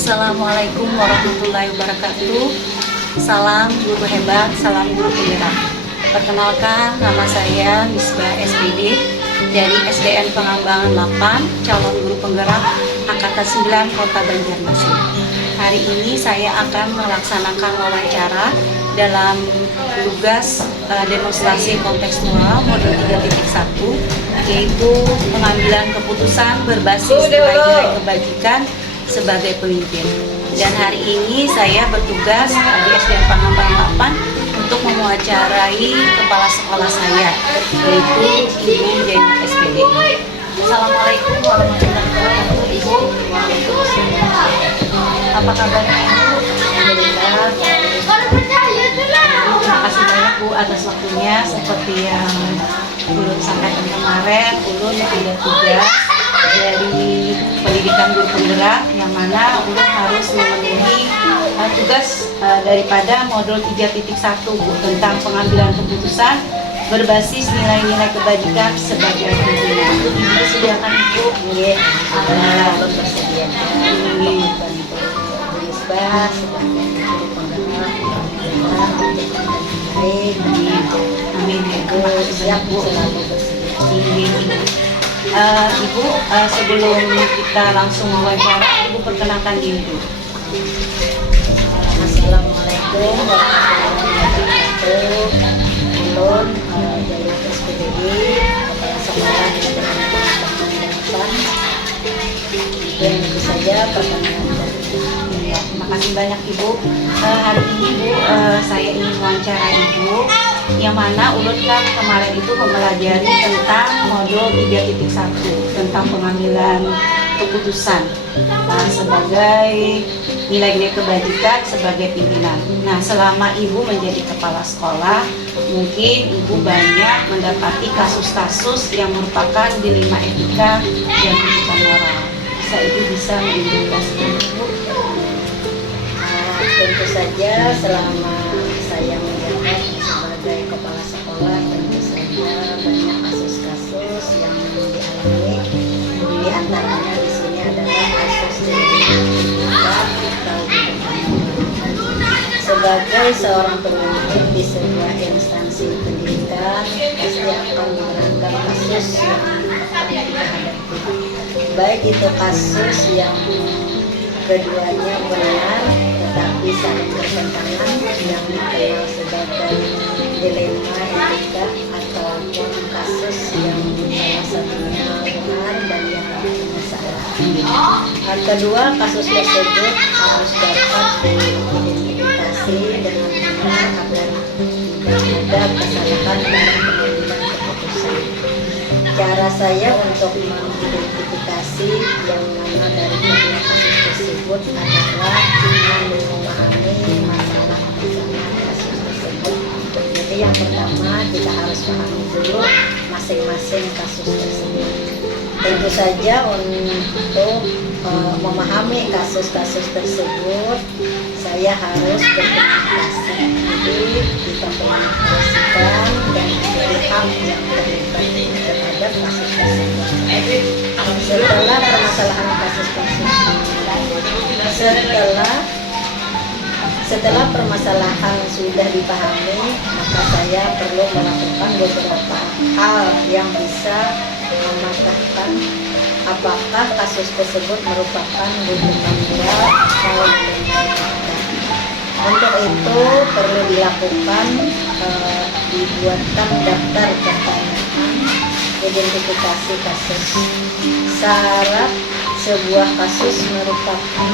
Assalamualaikum warahmatullahi wabarakatuh. Salam guru hebat, salam guru penggerak. Perkenalkan, nama saya Misbah SPD dari SDN Pengembangan 8, calon guru penggerak Angkatan 9 Kota Banjarmasin. Hari ini saya akan melaksanakan wawancara dalam tugas demonstrasi kontekstual modul 3.1, yaitu pengambilan keputusan berbasis nilai-nilai kebajikan sebagai pemimpin. Dan hari ini saya bertugas di SDN Pengembangan 8 untuk mewawancarai kepala sekolah saya, yaitu Ibu Jainab SPD. Assalamualaikum warahmatullahi wabarakatuh, Ibu. Apa kabarnya, Ibu? Alhamdulillah. Terima kasih banyak, Bu, atas waktunya. Seperti yang Ulun sampaikan kemarin, Ulun ada tugas dari pendidikan guru penggerak, yang mana Ulun harus memenuhi tugas daripada modul 3.1, Bu, tentang pengambilan keputusan berbasis nilai-nilai kebajikan sebagai pimpinan. Disediakan, Ibu. Nggih, alhamdulillah bersedia. Misbah sebagai guru penggerak, baik, Amin. Ibu siap Bu selalu bersedia. Ibu, sebelum kita langsung wawancara, Ibu perkenalkan diri dulu. Assalamualaikum warahmatullahi wabarakatuh. Ulun dari SPDI, kepala sekolah di Pengembangan. Itu saja perkenalan. Ya, terima kasih banyak, Ibu. Hari ini, Bu, saya ingin wawancara Ibu, yang mana Ulun kan kemarin itu mempelajari tentang modul 3.1 tentang pengambilan keputusan sebagai nilai-nilai kebajikan sebagai pimpinan. Nah, selama Ibu menjadi kepala sekolah, mungkin Ibu banyak mendapati kasus-kasus yang merupakan dilema etika dan etika moral. Ibu bisa menjelaskan, Ibu? Tentu saja selama saya menjabat sebagai kepala sekolah, tentu saja banyak kasus-kasus yang dialami. Di antaranya di sini adalah kasus sebagai seorang pemimpin di sebuah instansi pendidikan pasti akan menerangkan kasus yang akan kita hadapi, baik itu kasus yang keduanya benar tetapi saling bertentangan, yang dikenal sebagai dilema etika, ataupun kasus yang salah satunya benar dan yang lainnya salah. Kedua, kasus tersebut harus dapat diidentifikasi dengan benar agar tidak ada kesalahan dalam pengambilan keputusan. Cara saya untuk mengidentifikasi yang mana dari kedua kasus tersebut adalah dengan memahami masalah bersama kasus tersebut. Jadi yang pertama kita harus pahami dulu masing-masing kasus tersebut. Tentu saja untuk memahami kasus-kasus tersebut saya harus berkomunikasi. Jadi kita komunikasikan dan dari hal yang terlibat terhadap kasus tersebut. Setelah permasalahan kasus-kasus, setelah permasalahan sudah dipahami, maka saya perlu melakukan beberapa hal yang bisa mematahkan apakah kasus tersebut merupakan hubungan moral atau untuk itu perlu dilakukan dibuatkan daftar pertanyaan identifikasi kasus. Syarat sebuah kasus merupakan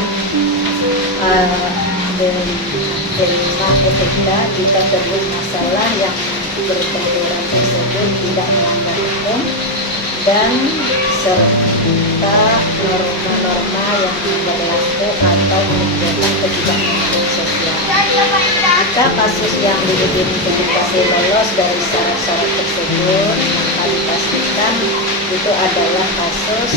dilema etika jika terjadi masalah yang berbenturan tersebut tidak melanggar hukum dan serta norma-norma yang berlaku atau menimbulkan ketidakadilan sosial. Jika kasus yang diidentifikasi lolos dari syarat-syarat tersebut, maka dipastikan itu adalah kasus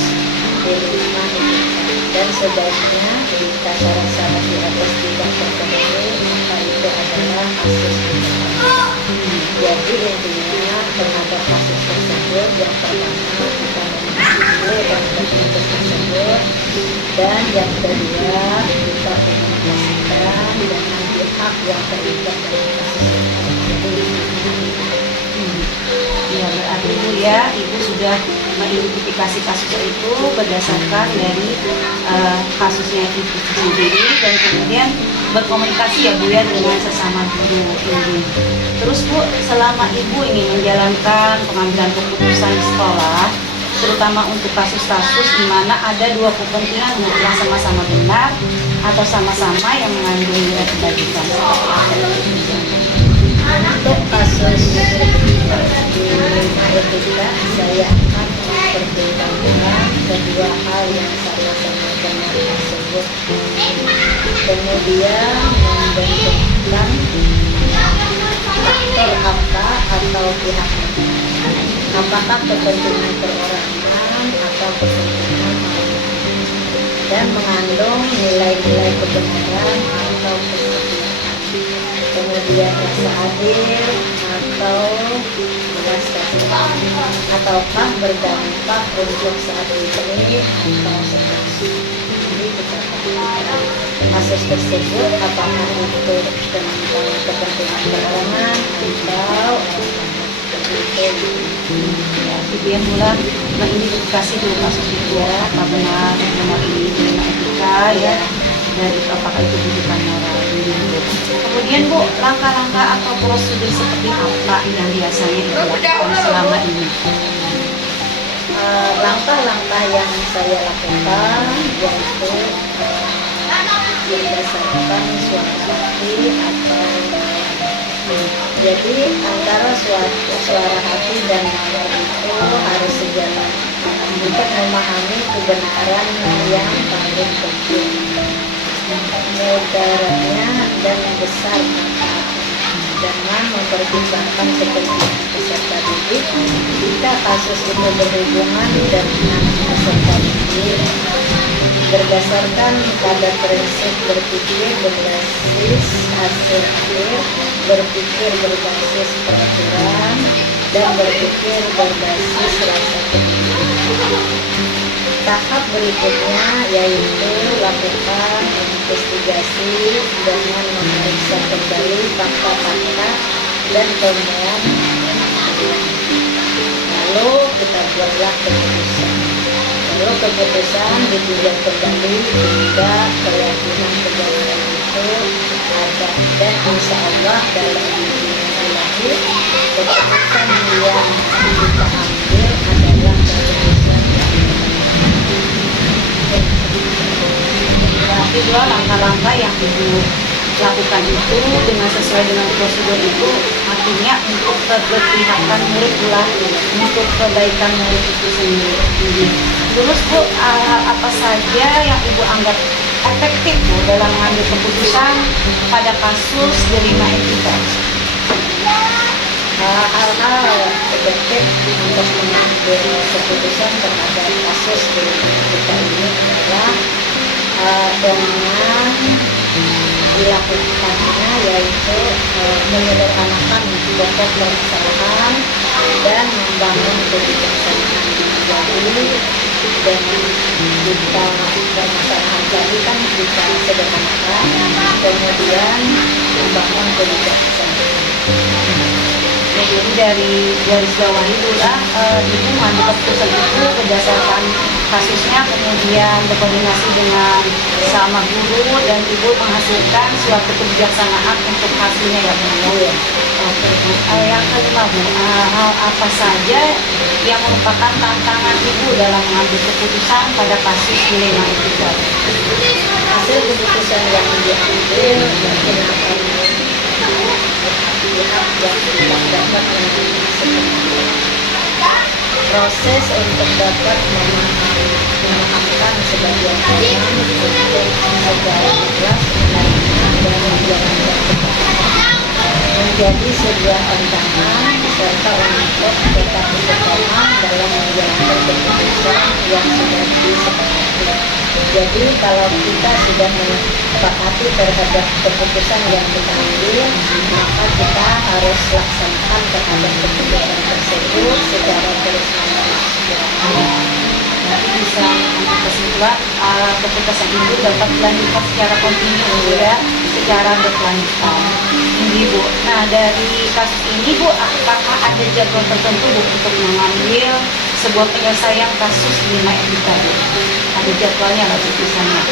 dilema etika, dan sebaiknya jika syarat-syarat di atas tidak terpenuhi, maka itu adalah kasus dilema. Jadi intinya terhadap kasus tersebut, yang pertama kita mengambil dan kasus tersebut, dan yang kedua yang terlibat dalam kasus ini. Jadi Ya, berarti Bu ya, Ibu sudah mengidentifikasi kasus itu berdasarkan dari kasusnya Ibu sendiri dan kemudian berkomunikasi ya Bu ya dengan sesama guru ini. Terus Bu, selama Ibu ini menjalankan pengambilan keputusan di sekolah, terutama untuk kasus-kasus di mana ada dua kepentingan Bu, yang sama-sama benar atau sama-sama yang mengandung nilai kebajikan. untuk kasus di etika, saya akan mempertimbangkan kedua hal yang sama-sama benar tersebut, kemudian membentukkan faktor apa atau pihak mana, apakah kepentingan perorangan atau kepentingan orang, dan mengandung nilai-nilai kebenaran atau kesetiaan, kemudian rasa adil atau belas kasihan, ataukah berdampak untuk saat ini atau seterusnya. Jadi kita perhatikan kasus tersebut apakah itu tentang kepentingan perorangan atau itu. Ya, Ibu yang mulai mengidentifikasi dulu kasus itu ya, apa benar ini dilema etika ya, dan itu apakah itu butuhkan moral. Kemudian Bu, langkah-langkah atau prosedur seperti apa yang biasanya Ibu lakukan selama ini? Langkah-langkah yang saya lakukan yaitu berdasarkan suara hati atau jadi antara suara hati dan nalar itu harus sejalan untuk memahami kebenaran yang paling penting, mudaranya dan besar manfaatnya, dengan mempertimbangkan kepentingan peserta didik jika kasus itu berhubungan dengan peserta didik, berdasarkan pada prinsip berpikir berbasis hasil akhir, berpikir berbasis peraturan, dan berpikir berbasis rasa keadilan. Tahap berikutnya yaitu lakukan investigasi dengan memeriksa kembali fakta-fakta dan temuan, lalu kita buatlah keputusan. Lalu keputusan ditinjau kembali hingga keyakinan kebenaran itu ada, dan insya Allah dalam ilahi keputusan yang kita ambil adalah keputusan yang Berarti dua langkah-langkah yang Ibu lakukan itu dengan sesuai dengan prosedur itu artinya untuk keberpihakan murid pula, untuk kebaikan murid itu sendiri. Terus Bu, apa saja yang Ibu anggap efektif Bu dalam mengambil keputusan pada kasus dilema etika? Hal-hal efektif untuk mengambil keputusan terhadap kasus dilema etika ini adalah dengan dilakukannya yaitu menyederhanakan pokok permasalahan dan membangun kebijaksanaan. Jadi dengan kita permasalahan tadi kan kita sederhanakan, kemudian membangun kebijaksanaan. Jadi dari garis bawahi dulu Ibu mengambil keputusan itu berdasarkan kasusnya, kemudian berkoordinasi dengan sama guru dan Ibu menghasilkan suatu kebijaksanaan untuk hasilnya ya Bu. Oke Bu. Yang kedua Bu, hal apa saja yang merupakan tantangan Ibu dalam mengambil keputusan pada kasus dilema etika? Hasil keputusan yang diambil mungkin akan pihak yang tidak dapat menentukan proses untuk dapat memahamkan sebagian orang untuk secara ikhlas menerima dan menjalankan keputusan menjadi sebuah tantangan serta untuk tetap istiqomah dalam menjalankan keputusan yang sudah disepakati. Jadi kalau kita sudah menyepakati terhadap keputusan yang kita ambil, maka kita harus laksanakan terhadap keputusan tersebut secara terus-menerus. Nanti bisa untuk kesimpulan keputusan itu dapat dilanjutkan secara kontinu ya, secara berkelanjutan. Ini Bu. Nah dari kasus ini Bu, apakah ada jadwal tertentu Bu untuk mengambil sebuah penyelesaian kasus lima etika Bu? Ada jadwalnya nggak Bu misalnya?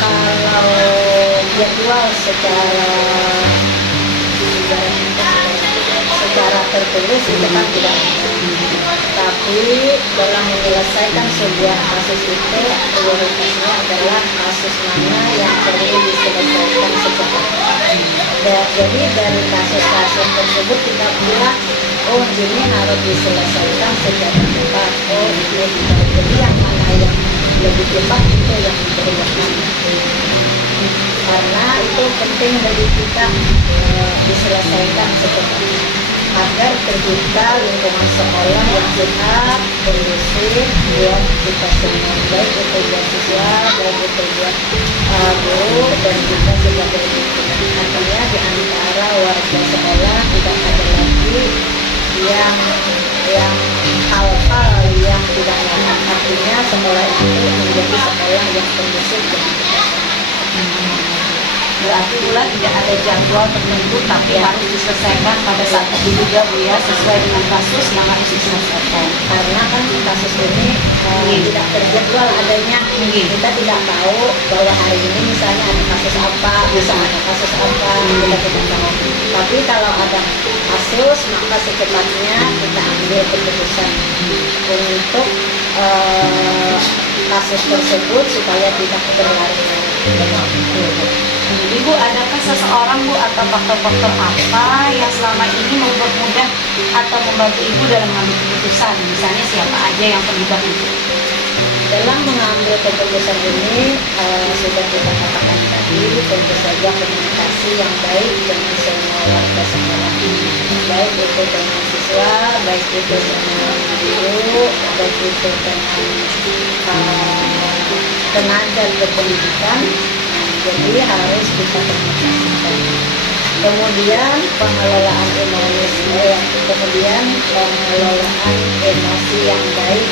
Kalau jadwal secara tertulis itu kan tidak ada. Tapi dalam menyelesaikan sebuah kasus itu prioritasnya adalah kasus mana yang perlu diselesaikan secepatnya. Jadi dari kasus-kasus tersebut kita bilang, oh ini harus diselesaikan secara cepat. Oh ini tidak. Jadi yang mana yang lebih cepat itu yang diprioritaskan. Karena itu penting bagi kita diselesaikan secepatnya agar tercipta lingkungan sekolah yang sehat, kondusif buat kita semua, baik itu buat siswa, baik itu buat guru dan kita sebagai guru. Artinya di antara warga sekolah tidak ada lagi yang hal-hal yang tidak nyaman. Artinya sekolah itu menjadi sekolah yang kondusif dan Berarti pula tidak ada jadwal tertentu, tapi harus diselesaikan pada saat itu juga Bu ya, sesuai dengan kasus yang harus diselesaikan. karena kan kasus ini tidak terjadwal adanya. Kita tidak tahu bahwa hari ini misalnya ada kasus apa, besok ada kasus apa, kita tidak tahu. Tapi kalau ada kasus maka secepatnya kita ambil keputusan untuk kasus tersebut supaya tidak berlarut-larut. Ibu, adakah seseorang Bu atau faktor-faktor apa yang selama ini mempermudah atau membantu Ibu dalam mengambil keputusan? Misalnya siapa aja yang terlibat Ibu? Dalam mengambil keputusan ini sudah kita katakan tadi, tentu saja komunikasi yang baik dengan semua warga sekolah, baik itu dengan siswa, baik itu dengan guru, baik itu dengan tenaga kependidikan. Jadi harus kita komunikasikan. Kemudian pengelolaan emosi yang baik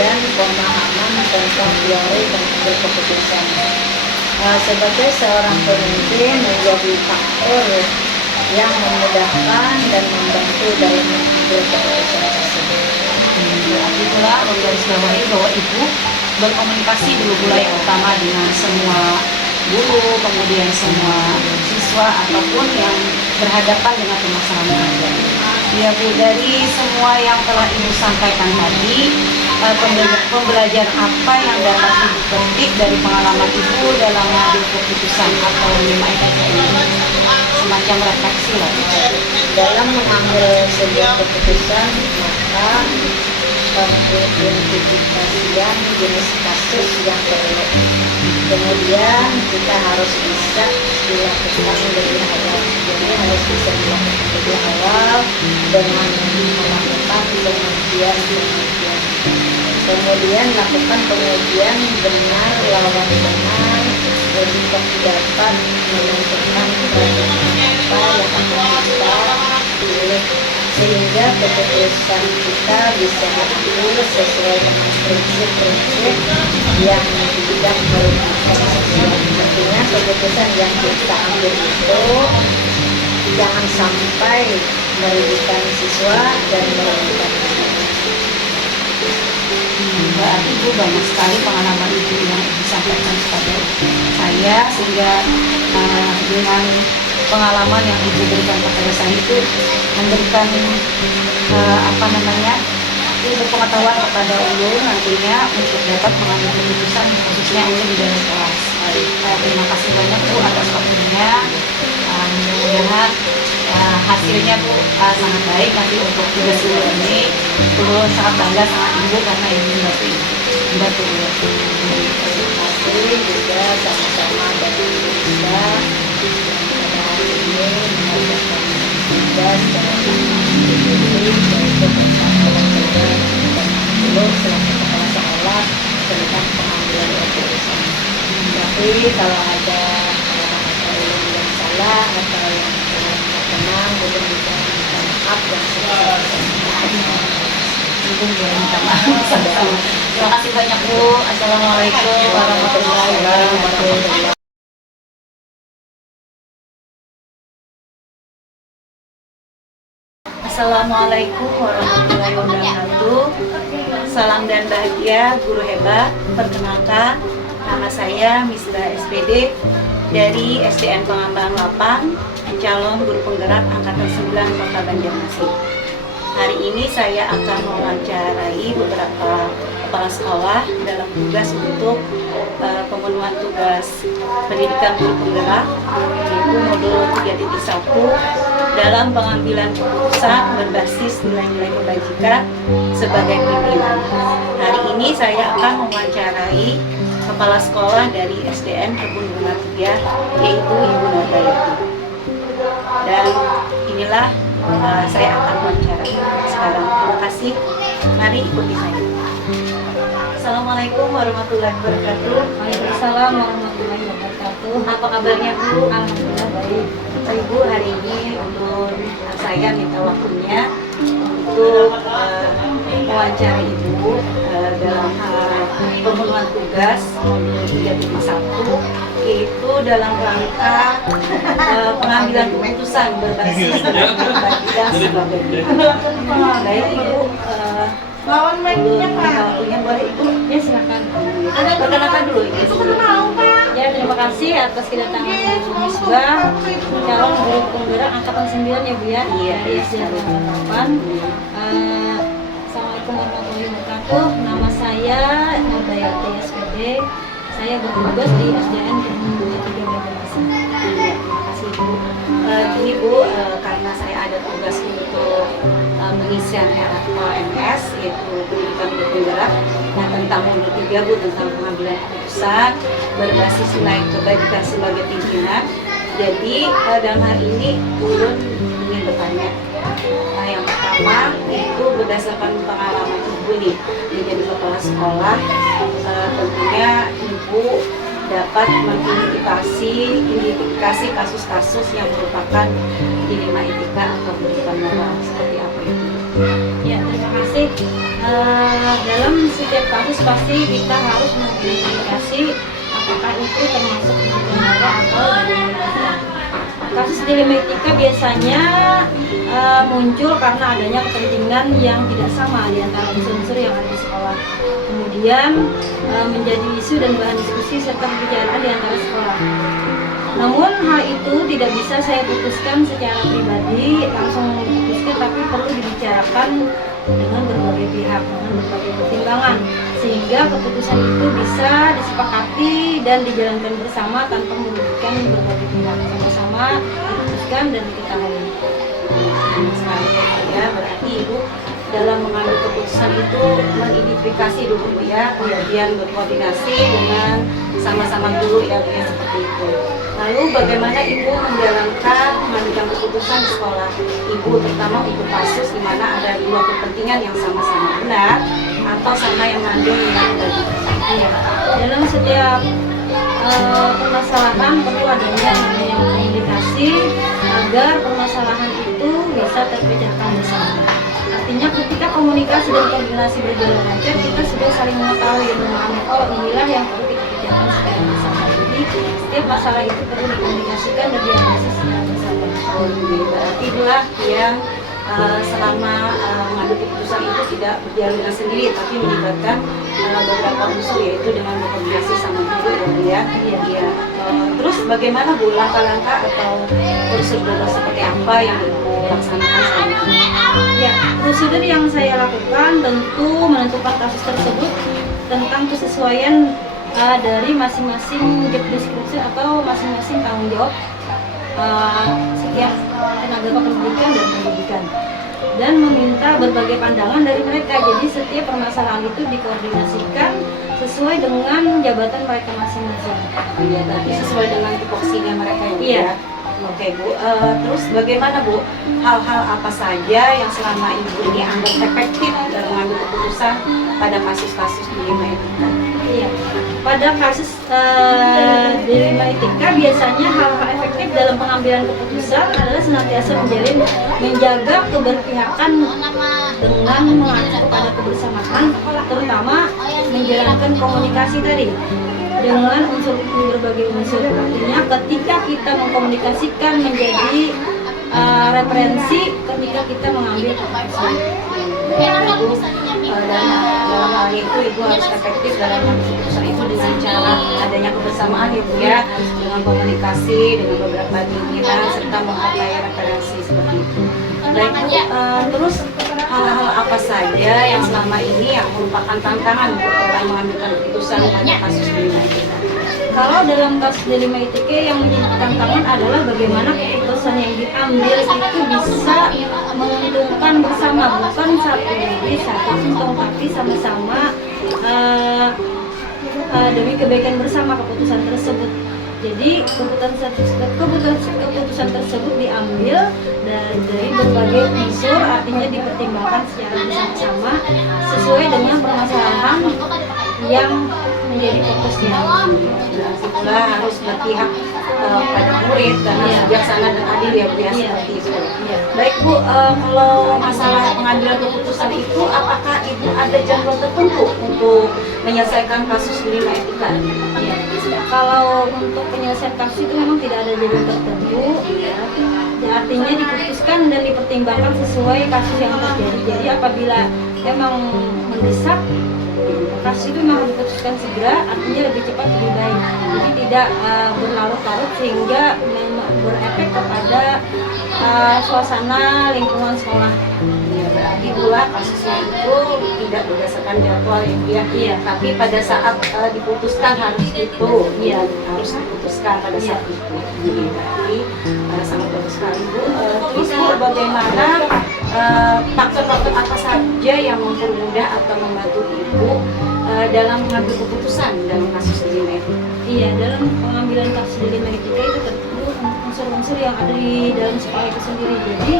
dan pemahaman tentang teori pengambil keputusan. Sebagai seorang pemimpin menjadi faktor yang memudahkan dan membantu dalam mengambil keputusan tersebut. Berarti pula menggarisbawahi bahwa Ibu berkomunikasi dulu pula yang utama dengan semua guru, kemudian semua siswa ataupun yang berhadapan dengan permasalahan. Ya Bu, dari semua yang telah Ibu sampaikan tadi, pembelajaran apa yang dapat Ibu petik dari pengalaman Ibu dalam mengambil keputusan atau lima etika ini? Semacam refleksi lah. Dalam mengambil sebuah keputusan maka pengidentifikasian jenis kasus yang perlu. Kemudian kita harus bisa dilakukan lebih awal. Jadi harus bisa dilakukan lebih awal dengan melakukan pengujian. Kemudian lakukan pengujian benar lawan benar untuk dapat menentukan strategi apa yang akan kita pilih sehingga keputusan kita bisa diambil sesuai dengan prinsip-prinsip yang tidak merugikan siswa. Artinya keputusan yang kita ambil itu jangan sampai merugikan siswa dan merugikan siswa. Berarti Ibu banyak sekali pengalaman Ibu yang disampaikan kepada saya, sehingga dengan pengalaman yang Ibu berikan kepada saya itu memberikan ilmu pengetahuan kepada ulun nantinya untuk dapat mengambil keputusan khususnya ulun di dalam kelas. Terima kasih banyak Bu atas waktunya. Mudah-mudahan hasilnya Bu sangat baik nanti untuk tugas ulun ini. Ulun sangat bangga sama Ibu karena ini membantu ulun. Terima kasih juga sama-sama dari Indonesia pada hari ini mengajarkan tugas dan untuk belum selaku kepala sekolah tentang pengambilan keputusan. Tapi kalau ada yang salah atau yang tidak tenang, belum bisa minta maaf dan sebagainya. Terima kasih banyak Bu. Assalamualaikum warahmatullahi wabarakatuh. Assalamualaikum warahmatullahi wabarakatuh. Salam dan bahagia guru hebat. Perkenalkan, nama saya Misbah SPD dari SDN Pengembangan 8, calon guru penggerak angkatan 9 Kota Banjarmasin. Hari ini saya akan mewawancarai beberapa kepala sekolah dalam tugas untuk pemenuhan tugas pendidikan guru penggerak, yaitu modul 3.1 dalam pengambilan keputusan berbasis nilai-nilai kebajikan sebagai pimpinan. Hari ini saya akan mewawancarai kepala sekolah dari SDN Kebun Bunga 3, yaitu Ibu Nurdayati. Dan inilah saya akan wawancara sekarang. Terima kasih. Mari ikuti saya. Assalamualaikum warahmatullahi wabarakatuh. Waalaikumsalam warahmatullahi wabarakatuh. Apa kabarnya Bu? Alhamdulillah baik. Ibu, hari ini untuk saya minta waktunya untuk mewawancara Ibu dalam hal pemenuhan tugas modul 3.1, yaitu dalam rangka pengambilan keputusan berbasis kebajikan sebagai baik Ibu. Lawan mainnya Pak. Waktunya boleh Ibu? Ya silakan. Perkenalkan dulu Ibu. Ya terima kasih atas kedatangan Ibu Misbah, calon guru penggerak angkatan 9 ya Bu ya. Iya, Dari SDN 8. Assalamualaikum warahmatullahi wabarakatuh. Nama saya Nurdayati SPD. Saya bertugas di SDN Kebun Bunga 3 Banjarmasin. Terima kasih Bu. Gini Bu, karena saya ada tugas untuk pengisian RFKMS, yaitu pendidikan guru penggerak, tentang modul 3 Bu, tentang pengambilan keputusan berbasis nilai kebajikan sebagai pimpinan. Jadi dalam hal ini Ulun ingin bertanya. Yang pertama itu berdasarkan pengalaman Ibu nih menjadi kepala sekolah, tentunya Ibu dapat mengidentifikasi kasus-kasus yang merupakan dilema etika atau pendidikan moral. Seperti apa itu? Ya terima kasih. Dalam setiap kasus pasti kita harus mengidentifikasi apakah itu termasuk pendidikan moral atau dilema etika. Kasus dilema etika biasanya muncul karena adanya kepentingan yang tidak sama di antara unsur-unsur yang ada di sekolah. Kemudian menjadi isu dan bahan diskusi serta pembicaraan di antara sekolah. Namun hal itu tidak bisa saya putuskan secara pribadi, langsung diputuskan, tapi perlu dibicarakan dengan berbagai pihak, dengan berbagai pertimbangan, sehingga keputusan itu bisa disepakati dan dijalankan bersama tanpa merugikan berbagai pihak, sama-sama diputuskan dan diketahui. Sekali ya, berarti Ibu dalam mengambil keputusan itu mengidentifikasi dulu Bu ya, kemudian berkoordinasi dengan sama-sama dulu ya Bu ya, seperti itu. Lalu bagaimana Ibu menjalankan mengambil keputusan di sekolah Ibu, terutama untuk kasus di mana ada dua kepentingan yang sama-sama benar atau sama yang mengandung nilai kebajikan? Iya, dalam setiap permasalahan perlu adanya komunikasi agar permasalahan itu bisa terpecahkan bersama. Artinya ketika komunikasi dan koordinasi berjalan lancar, kita sudah saling mengetahui dan memahami, oh inilah yang perlu kita kerjakan secara bersama. Jadi setiap masalah itu perlu dikomunikasikan dan dianalisis secara bersama. Oh, berarti itulah yang selama mengambil keputusan itu tidak berjalan dengan sendiri, tapi melibatkan beberapa unsur, yaitu dengan berkoordinasi sama guru ya Bu ya. Iya. Terus bagaimana Bu langkah-langkah atau prosedur seperti apa yang Ibu laksanakan selama ini? Ya, prosedur yang saya lakukan tentu menentukan kasus tersebut tentang kesesuaian dari masing-masing job description atau masing-masing tanggung jawab setiap tenaga kependidikan dan pendidikan, dan meminta berbagai pandangan dari mereka. Jadi setiap permasalahan itu dikoordinasikan sesuai dengan jabatan mereka masing-masing. Iya, berarti sesuai dengan tupoksinya mereka ya Bu Iya. ya. Oke Bu, terus bagaimana Bu, hal-hal apa saja yang selama Ibu ini anggap efektif dalam mengambil keputusan pada kasus-kasus dilema etika? Iya, pada kasus dilema etika biasanya hal-hal efektif dalam pengambilan keputusan adalah senantiasa menjaga keberpihakan dengan mengacu kepada kebersamaan, terutama menjalankan komunikasi tadi dengan unsur berbagai unsur. Artinya ketika kita mengkomunikasikan menjadi referensi ketika kita mengambil keputusan. Dalam hal itu Ibu harus efektif dalam mengambil keputusan itu dengan cara adanya kebersamaan ya Bu ya, dengan komunikasi, dengan beberapa pimpinan serta memakai referensi seperti itu. Baik Bu, terus hal-hal apa saja yang selama ini yang merupakan tantangan untuk orang mengambil keputusan pada kasus Delima ITK? Kalau dalam kasus Delima ITK yang menjadi tantangan adalah bagaimana keputusan yang diambil itu bisa menguntungkan bersama, bukan satu diri satu untung, tapi sama-sama demi kebaikan bersama keputusan tersebut. Jadi keputusan tersebut diambil dari berbagai unsur, artinya dipertimbangkan secara bersama-sama sesuai dengan permasalahan yang menjadi fokusnya. Pula harus berpihak pada murid karena bijaksana dan adil ya Bu ya, seperti itu. Baik Bu, kalau masalah pengambilan keputusan itu, apakah Ibu ada jadwal tertentu untuk menyelesaikan kasus Delima ITK? Kalau untuk penyelesaian kasus itu memang tidak ada jadwal tertentu, artinya diputuskan dan dipertimbangkan sesuai kasus yang terjadi. Jadi apabila memang mendesak, kasus itu memang diputuskan segera, artinya lebih cepat lebih baik. Jadi tidak berlarut-larut sehingga berefek kepada suasana lingkungan sekolah. Berarti pula kasusnya itu tidak berdasarkan jadwal ya Bu ya, tapi pada saat diputuskan harus itu, ya harus diputuskan pada saat itu. Berarti sangat bagus sekali Bu. Terus Bu, bagaimana faktor-faktor apa saja yang mempermudah atau membantu Ibu dalam mengambil keputusan dalam kasus Delima ITK? Iya, dalam pengambilan kasus Delima ITK itu tentu unsur-unsur yang ada di dalam sekolah itu sendiri. Jadi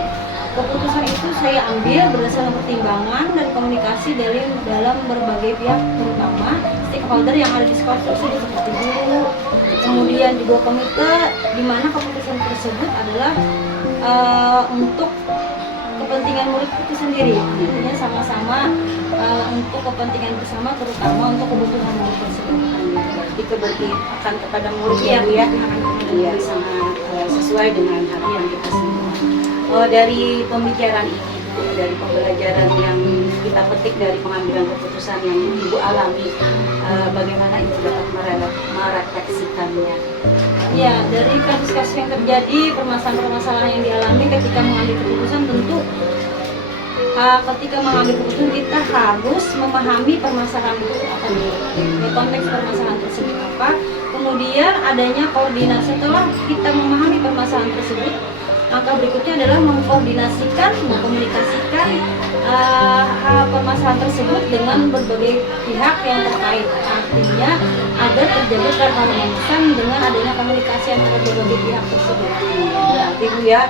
keputusan itu saya ambil berdasarkan pertimbangan dan komunikasi dalam berbagai pihak, terutama stakeholder yang ada di sekolah tersebut seperti guru, kemudian juga komite, di mana keputusan tersebut adalah untuk kepentingan murid itu sendiri, artinya sama-sama untuk kepentingan bersama, terutama untuk kebutuhan murid tersebut. Berarti keberpihakan kepada murid ya Bu ya, ya sangat sesuai dengan hal yang kita semua. Dari pembicaraan ini Bu, dari pembelajaran yang kita petik dari pengambilan keputusan yang Ibu alami, bagaimana Ibu dapat merefleksikannya? Ya, dari kasus-kasus yang terjadi, permasalahan-permasalahan yang dialami ketika mengambil keputusan, tentu ketika mengambil keputusan kita harus memahami permasalahan itu apa nih, konteks permasalahan tersebut apa, kemudian adanya koordinasi. Setelah kita memahami permasalahan tersebut, langkah berikutnya adalah mengkoordinasikan, mengkomunikasikan permasalahan tersebut dengan berbagai pihak yang terkait, artinya agar terjadi keharmonisan dengan adanya komunikasi antara berbagai pihak tersebut. Berarti Bu ya,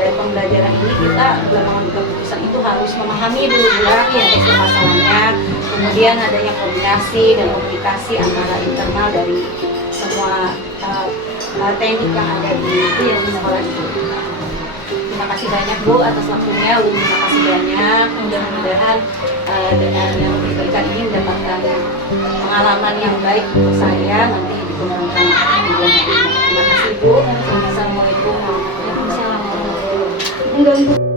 dari pembelajaran ini kita dalam mengambil keputusan itu harus memahami dulu ya konteks masalahnya, kemudian adanya koordinasi dan komunikasi antara internal dari semua teknik yang ada di sekolah itu. Terima kasih banyak Bu atas waktunya, terima kasih banyak. Mudah-mudahan dengan yang diberikan ini mendapatkan pengalaman yang baik untuk saya nanti di kemudian hari. Terima kasih Bu. Assalamualaikum warahmatullahi wabarakatuh.